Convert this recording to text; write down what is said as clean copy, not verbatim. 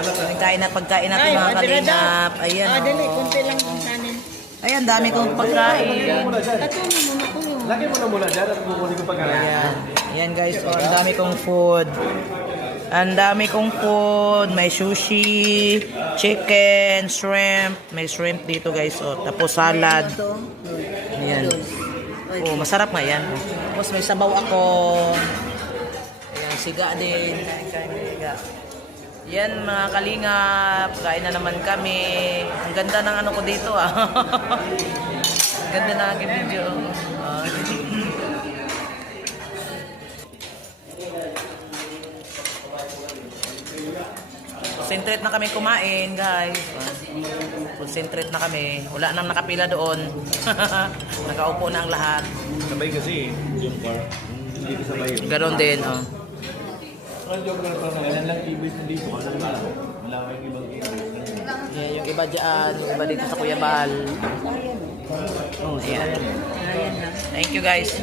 Pagkain natin mga kalingap. Ayan, dali, konti lang yung kanin. Ayan, dami kong pagkain. Lagay mo na muna dyan at kukunin ko pagkain. Ayan. Ayan guys, ang dami kong food. Ang dami kong food. May sushi, chicken, shrimp. May shrimp dito guys. Tapos salad. Ayan. Oh, masarap nga yan. Tapos may sabaw ako. Ayan, siga din. Kain siga. Yan mga kalingap. Kain na naman kami. Ang ganda ng ano ko dito ah. Ang ganda na aking video. Concentrate na kami kumain, guys. Concentrate na kami. Wala nang nakapila doon. Nakaupo na ang lahat. Sabay kasi yung car. Hindi ko sabay yun. Ganon din, oh. Ang joke na parang ilan lang ibis na dito. Wala kayong ibang ibis. Yan, yung iba dyan. Yung iba dito sa Kuya Bal. Oh, ayan. Thank you, guys.